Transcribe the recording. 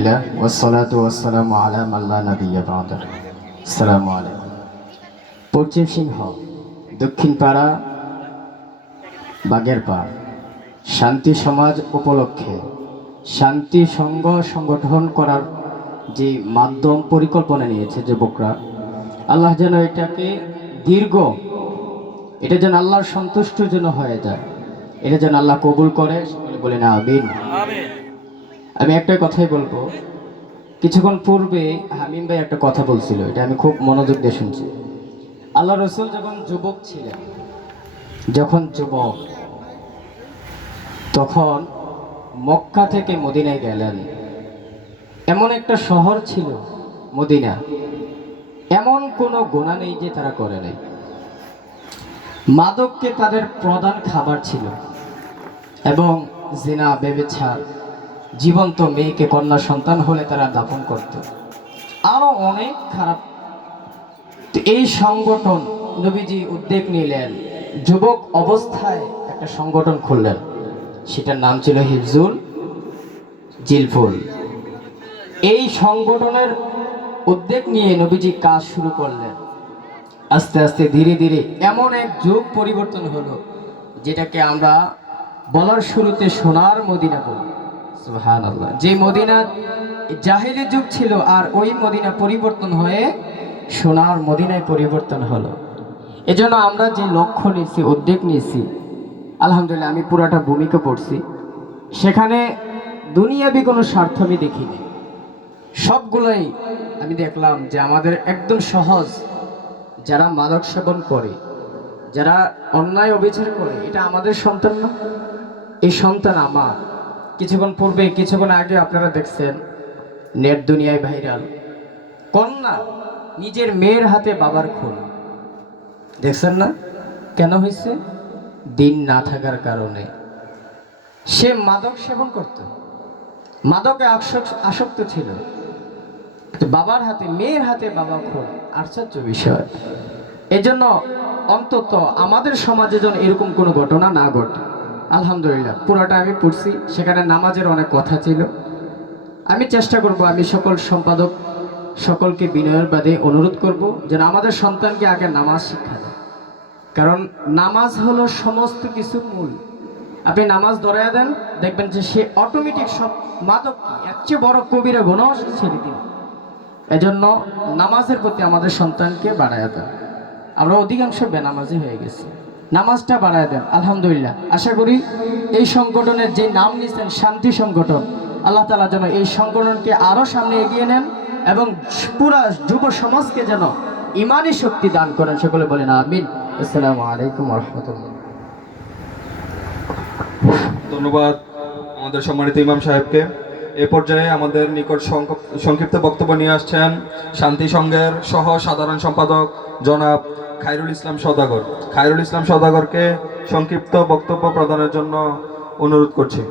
আলহামদুলিল্লাহ ওয়াসসালাতু ওয়াসসালামু আলা মান লা নাবিয়্যা বা'দা। আসসালামু আলাইকুম। পশ্চিম সিংহ, দক্ষিণ পাড়া, বাগেরপাড় শান্তি সমাজ উপলক্ষে শান্তি সংঘ সংগঠন করার যে মাধ্যম পরিকল্পনা নিয়েছে যুবকরা, আল্লাহ যেন এটাকে দীর্ঘ, এটা যেন আল্লাহর সন্তুষ্ট যেন হয়ে যায়, এটা যেন আল্লাহ কবুল করে, সকলে বলে না আমিন। আমি একটা কথাই বলবো, কিছুক্ষণ পূর্বে হামিম ভাই একটা কথা বলছিল, এটা আমি খুব মনোযোগ দিয়ে শুনছি। আল্লাহ রসুল যখন যুবক ছিলেন, যখন যুবক, তখন মক্কা থেকে মদিনায় গেলেন। এমন একটা শহর ছিল মদিনা, এমন কোনো গুনাহ নেই যে তারা করে নাই। মাদককে তাদের প্রধান খাবার ছিল এবং জিনা, ব্যভিচার, জীবন্ত মেয়েকে কন্যা সন্তান হলে তারা দাফন করত, আরো অনেক খারাপ। তো এই সংগঠন নবীজি উদ্যোগ নিলেন, যুবক অবস্থায় একটা সংগঠন খুললেন, সেটার নাম ছিল হিফজুল জিলফুল। এই সংগঠনের উদ্যোগ নিয়ে নবীজি কাজ শুরু করলেন। আস্তে আস্তে ধীরে ধীরে এমন এক যুগ পরিবর্তন হলো, যেটাকে আমরা বলার শুরুতে সোনার মদিনা বলি। সুবহানাল্লাহ। যে মদিনা জাহিলি যুগ ছিল, আর ওই মদিনা পরিবর্তন হয়ে সোনার মদিনায় পরিবর্তন হলো। এজন্য আমরা যে লক্ষ্য নিয়েছি, উদ্যোগ নিয়েছি, আলহামদুলিল্লাহ আমি পুরাটা ভূমিকা পড়ছি, সেখানে দুনিয়াবি কোনো স্বার্থ আমি দেখিনি। সবগুলোই আমি দেখলাম যে আমাদের একদম সহজ, যারা মাদক সেবন করে, যারা অন্যায় অবিচার করে, এটা আমাদের সন্তান না? এই সন্তান আমার। কিছুক্ষণ আগে আপনারা দেখছেন নেট দুনিয়ায় ভাইরাল, কন্যা নিজের মেয়ের হাতে বাবার খুন, দেখছেন না? কেন হয়েছে? দিন না থাকার কারণে। সে মাদক সেবন করত, মাদকে আসক্ত ছিল, বাবার হাতে, মেয়ের হাতে বাবা খুন, আশ্চর্য বিষয়। এজন্য অন্তত আমাদের সমাজে যেন এরকম কোনো ঘটনা না ঘটে। আলহামদুলিল্লাহ পুরোটা আমি পড়ছি, সেখানে নামাজের অনেক কথা ছিল। আমি চেষ্টা করব, আমি সকল সম্পাদক সকলকে বিনয়ের বাদে অনুরোধ করব যেন আমাদের সন্তানকে আগে নামাজ শিক্ষা দেয়, কারণ নামাজ হলো সমস্ত কিছুর মূল। আপনি নামাজ ধরাইয়া দেন, দেখবেন যে সে অটোমেটিক সব মাদক, এর চেয়ে বড় কবিরা গুনাহ ছেড়ে দিন। এজন্য নামাজের প্রতি আমাদের সন্তানকে বাড়াইয়া দেন। আমরা অধিকাংশ বেনামাজি হয়ে গেছি, নামাজটা বাড়ায় দেন। আলহামদুলিল্লাহ আশা করি এই সংগঠনের যে নাম নিয়েছেন শান্তি সংগঠন, আল্লাহ তাআলা যেন এই সংগঠনকে আরো সামনে এগিয়ে নেন এবং পুরা যুব সমাজকে যেন ইমানি শক্তি দান করেন, সকলে বলেন আমিন। আসসালামু আলাইকুম ওয়া রাহমাতুল্লাহ। ধন্যবাদ আমাদের সম্মানিত ইমাম সাহেবকে। এ পর্যায়ে আমাদের নিকট সংক্ষিপ্ত বক্তব্য নিয়ে আসছেন শান্তি সংঘের সহ সাধারণ সম্পাদক জনাব খায়রুল ইসলাম সওদাগর। খায়রুল ইসলাম সওদাগরকে সংক্ষিপ্ত বক্তব্য প্রদানের জন্য অনুরোধ করছি।